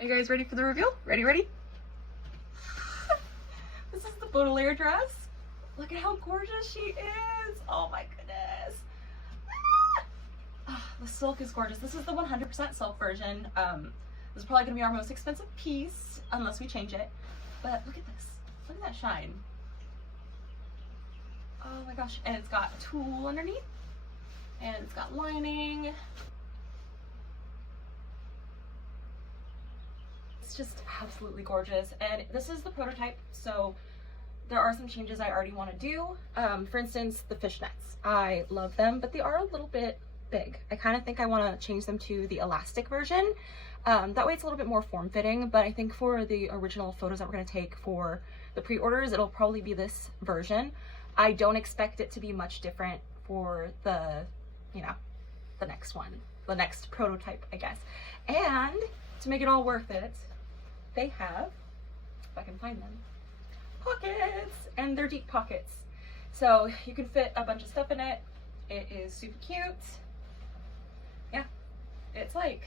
Are you guys ready for the reveal? Ready? This is the Baudelaire dress. Look at how gorgeous she is. Oh my goodness. The silk is gorgeous. This is the 100% silk version. This is probably gonna be our most expensive piece unless we change it. But look at this. Look at that shine. Oh my gosh. And it's got tulle underneath. And it's got lining. It's just absolutely gorgeous. And this is the prototype, so there are some changes I already want to do. For instance, the fishnets. I love them, but they are a little bit big. I kind of think I want to change them to the elastic version. That way it's a little bit more form-fitting, but I think for the original photos that we're going to take for the pre-orders, it'll probably be this version. I don't expect it to be much different for the, you know, the next one, the next prototype, I guess. And to make it all worth it, they have, if I can find them, pockets, and they're deep pockets. So you can fit a bunch of stuff in it. It is super cute. Yeah, it's like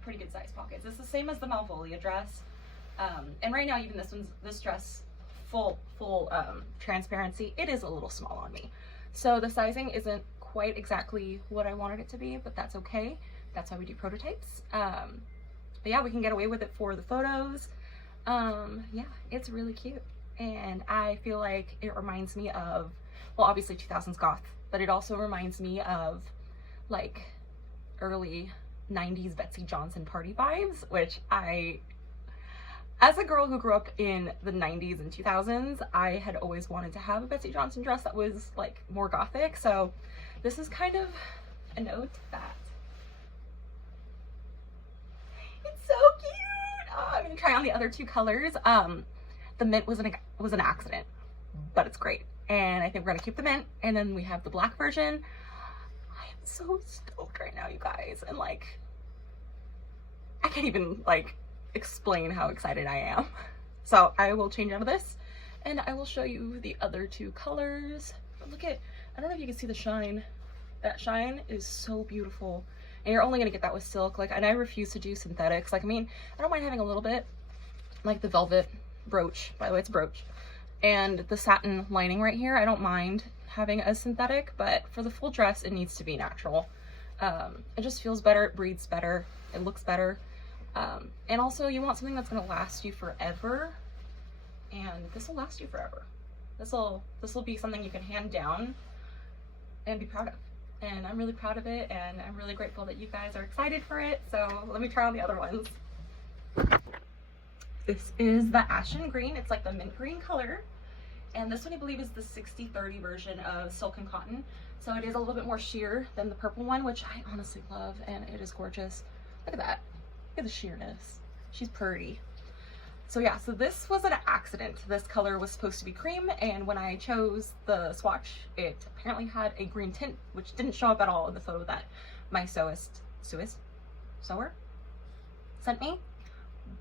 pretty good size pockets. It's the same as the Malvolia dress. And right now, even this dress, full transparency, it is a little small on me. So the sizing isn't quite exactly what I wanted it to be, but that's okay. That's how we do prototypes. But yeah, we can get away with it for the photos. Yeah, it's really cute. And I feel like it reminds me of, well, obviously 2000s goth, but it also reminds me of like early 90s Betsy Johnson party vibes, which as a girl who grew up in the 90s and 2000s, I had always wanted to have a Betsy Johnson dress that was like more gothic. So this is kind of a ode to that. It's so cute. Oh, I'm gonna try on the other two colors. The mint was an accident, but it's great. And I think we're gonna keep the mint. And then we have the black version. I am so stoked right now, you guys. And like, I can't even like explain how excited I am. So I will change out of this and I will show you the other two colors. But look at, I don't know if you can see the shine. That shine is so beautiful. And you're only gonna get that with silk. Like, and I refuse to do synthetics. Like, I mean, I don't mind having a little bit, like the velvet brooch, by the way, it's a brooch. And the satin lining right here, I don't mind having a synthetic, but for the full dress, it needs to be natural. It just feels better, it breathes better, it looks better. And also you want something that's gonna last you forever. And this will last you forever. This will be something you can hand down and be proud of. And I'm really proud of it, and I'm really grateful that you guys are excited for it. So let me try on the other ones. This is the Ashen Green. It's like the mint green color. And this one I believe is the 60-30 version of silk and cotton. So it is a little bit more sheer than the purple one, which I honestly love, and it is gorgeous. Look at that. Look at the sheerness. She's pretty. So yeah, so this was an accident. This color was supposed to be cream, and when I chose the swatch, it apparently had a green tint, which didn't show up at all in the photo that my sewer sent me.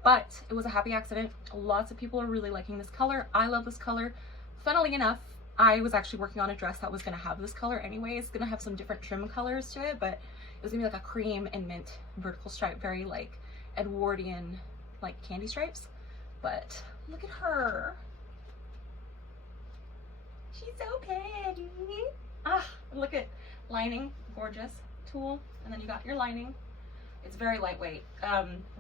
But it was a happy accident. Lots of people are really liking this color. I love this color. Funnily enough, I was actually working on a dress that was gonna have this color anyways. It's gonna have some different trim colors to it, but it was gonna be like a cream and mint vertical stripe, very like Edwardian, like candy stripes. But look at her. She's so pretty. Ah, look at lining, gorgeous tulle, and then you got your lining. It's very lightweight.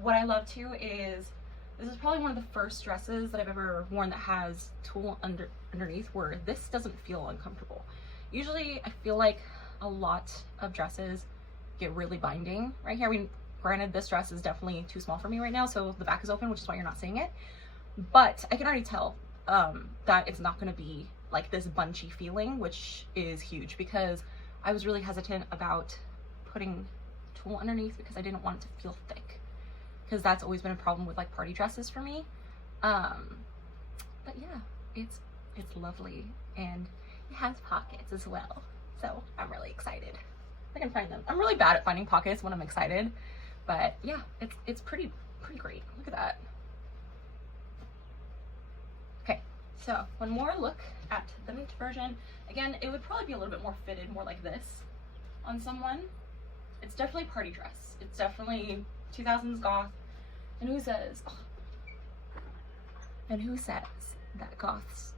What I love too is this is probably one of the first dresses that I've ever worn that has tulle underneath, where this doesn't feel uncomfortable. Usually I feel like a lot of dresses get really binding right here. I mean, granted, this dress is definitely too small for me right now, so the back is open, which is why you're not seeing it. But I can already tell that it's not going to be like this bunchy feeling, which is huge, because I was really hesitant about putting tulle underneath because I didn't want it to feel thick, because that's always been a problem with like party dresses for me. But yeah, it's lovely, and it has pockets as well, so I'm really excited. I can find them. I'm really bad at finding pockets when I'm excited, but yeah, it's pretty great. Look at that. Okay, so one more look at the mint version. Again, it would probably be a little bit more fitted, more like this on someone. It's definitely party dress. It's definitely 2000s goth. And who says, oh, and who says that goths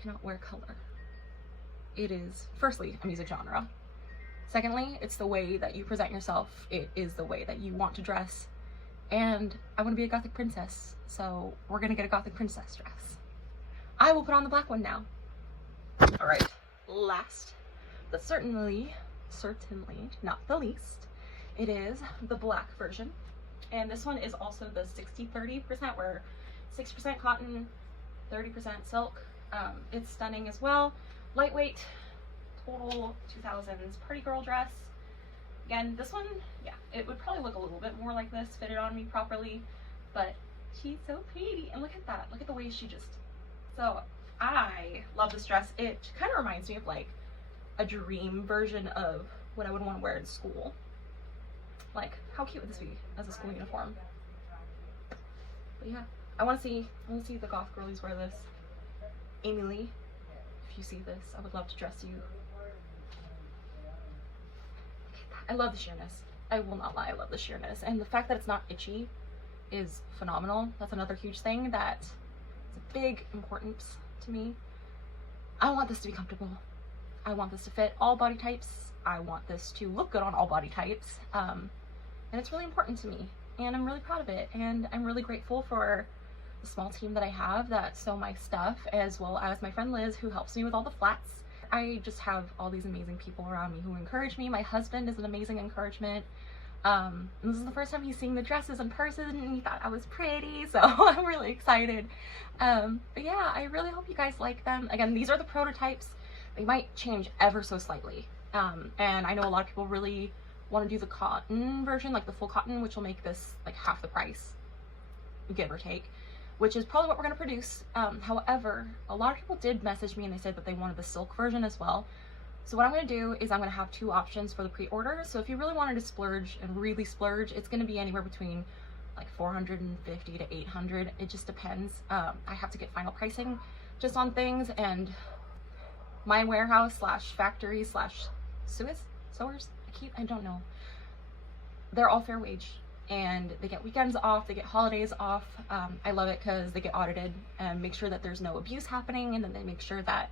cannot wear color? It is, firstly, a music genre. Secondly, it's the way that you present yourself. It is the way that you want to dress. And I want to be a gothic princess, so we're gonna get a gothic princess dress. I will put on the black one now. All right, last, but certainly not the least, it is the black version. And this one is also the 60-30%, where 6% cotton, 30% silk. It's stunning as well. Lightweight, total 2000s party girl dress. Again, this one, yeah, it would probably look a little bit more like this, fitted on me properly, but she's so pretty. And look at that, look at the way she just, so I love this dress. It kind of reminds me of like a dream version of what I would want to wear in school. Like, how cute would this be as a school uniform? But yeah, I want to see the goth girlies wear this. Amy Lee, if you see this, I would love to dress you. I love the sheerness. I will not lie, I love the sheerness. And the fact that it's not itchy is phenomenal. That's another huge thing that is a big importance to me. I want this to be comfortable. I want this to fit all body types. I want this to look good on all body types. And it's really important to me. And I'm really proud of it. And I'm really grateful for the small team that I have that sew my stuff, as well as my friend Liz, who helps me with all the flats. I just have all these amazing people around me who encourage me. My husband is an amazing encouragement. And this is the first time he's seeing the dresses in person, and he thought I was pretty, so I'm really excited. But yeah, I really hope you guys like them. Again, these are the prototypes. They might change ever so slightly. And I know a lot of people really want to do the cotton version, like the full cotton, which will make this like half the price, give or take, which is probably what we're going to produce. However, a lot of people did message me and they said that they wanted the silk version as well. So what I'm going to do is I'm going to have two options for the pre-order. So if you really wanted to splurge and really splurge, it's going to be anywhere between like $450 to $800. It just depends. I have to get final pricing just on things, and my warehouse slash factory slash sewers, I don't know. They're all fair wage, and they get weekends off, they get holidays off. I love it because they get audited and make sure that there's no abuse happening, and then they make sure that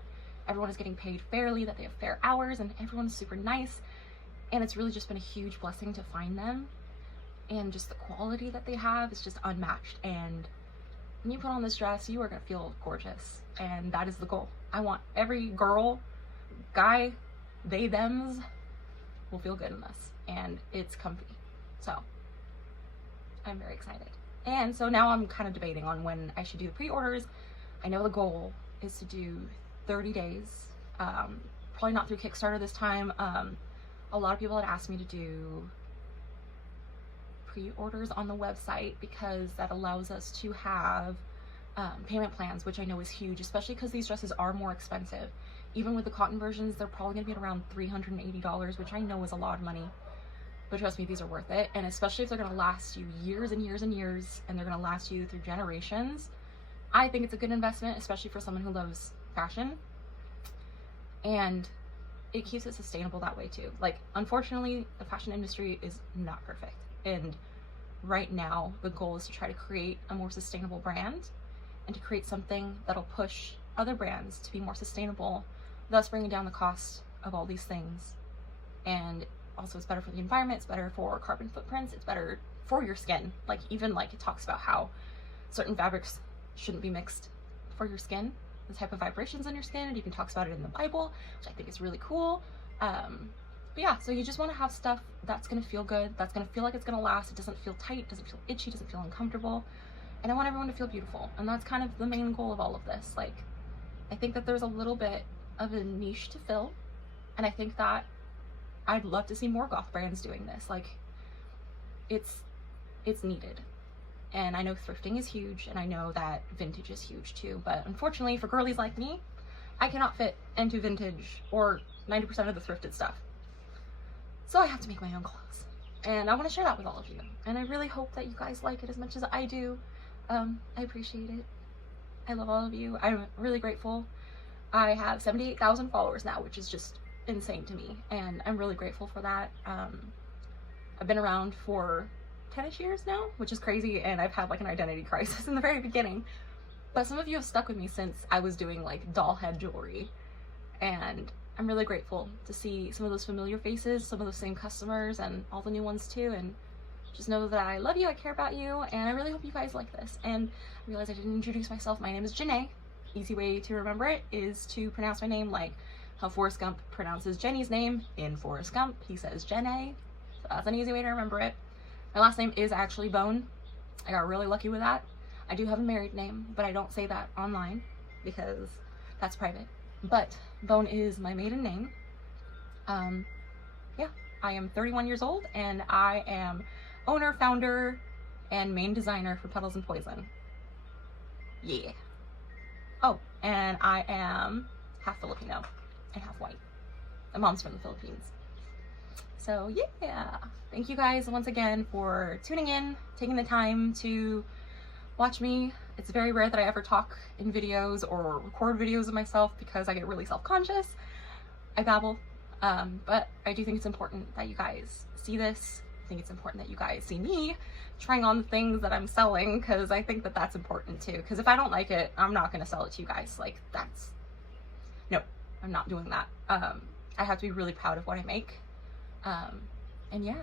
everyone is getting paid fairly, that they have fair hours, and everyone's super nice. And it's really just been a huge blessing to find them, and just the quality that they have is just unmatched. And when you put on this dress, you are going to feel gorgeous, and that is the goal. I want every girl, guy, they, thems will feel good in this, and it's comfy. So I'm very excited. And so now I'm kind of debating on when I should do the pre-orders. I know the goal is to do 30 days, probably not through Kickstarter this time. A lot of people had asked me to do pre-orders on the website because that allows us to have payment plans, which I know is huge, especially because these dresses are more expensive. Even with the cotton versions, they're probably gonna be at around $380, which I know is a lot of money, but trust me, these are worth it. And especially if they're gonna last you years and years and years, and they're gonna last you through generations, I think it's a good investment, especially for someone who loves fashion. And it keeps it sustainable that way too. Like, unfortunately, the fashion industry is not perfect, and right now the goal is to try to create a more sustainable brand and to create something that'll push other brands to be more sustainable, thus bringing down the cost of all these things. And also, it's better for the environment, it's better for carbon footprints, it's better for your skin. Like, even like it talks about how certain fabrics shouldn't be mixed for your skin, the type of vibrations in your skin. It even talks about it in the Bible, which I think is really cool. But yeah, so you just want to have stuff that's going to feel good, that's going to feel like it's going to last. It doesn't feel tight, doesn't feel itchy, doesn't feel uncomfortable. And I want everyone to feel beautiful. And that's kind of the main goal of all of this. Like, I think that there's a little bit of a niche to fill. And I think that I'd love to see more goth brands doing this. Like, it's needed. And I know thrifting is huge, and I know that vintage is huge too. But unfortunately, for girlies like me, I cannot fit into vintage or 90% of the thrifted stuff. So I have to make my own clothes. And I want to share that with all of you. And I really hope that you guys like it as much as I do. I appreciate it. I love all of you. I'm really grateful. I have 78,000 followers now, which is just insane to me. And I'm really grateful for that. I've been around for 10-ish years now, which is crazy, and I've had like an identity crisis in the very beginning. But some of you have stuck with me since I was doing like doll head jewelry, and I'm really grateful to see some of those familiar faces, some of those same customers, and all the new ones too. And just know that I love you, I care about you, and I really hope you guys like this. And I realized I didn't introduce myself. My name is Janae. Easy way to remember it is to pronounce my name like how Forrest Gump pronounces Jenny's name in Forrest Gump. He says Janae. So that's an easy way to remember it. My last name is actually Bone. I got really lucky with that. I do have a married name, but I don't say that online because that's private. But Bone is my maiden name. Yeah, I am 31 years old, and I am owner, founder, and main designer for Petals and Poison. Yeah. Oh, and I am half Filipino and half white. My mom's from the Philippines. So yeah, thank you guys once again for tuning in, taking the time to watch me. It's very rare that I ever talk in videos or record videos of myself because I get really self-conscious. I babble, but I do think it's important that you guys see this. I think it's important that you guys see me trying on the things that I'm selling, because I think that that's important too. Because if I don't like it, I'm not going to sell it to you guys. Like, no, I'm not doing that. I have to be really proud of what I make. And yeah.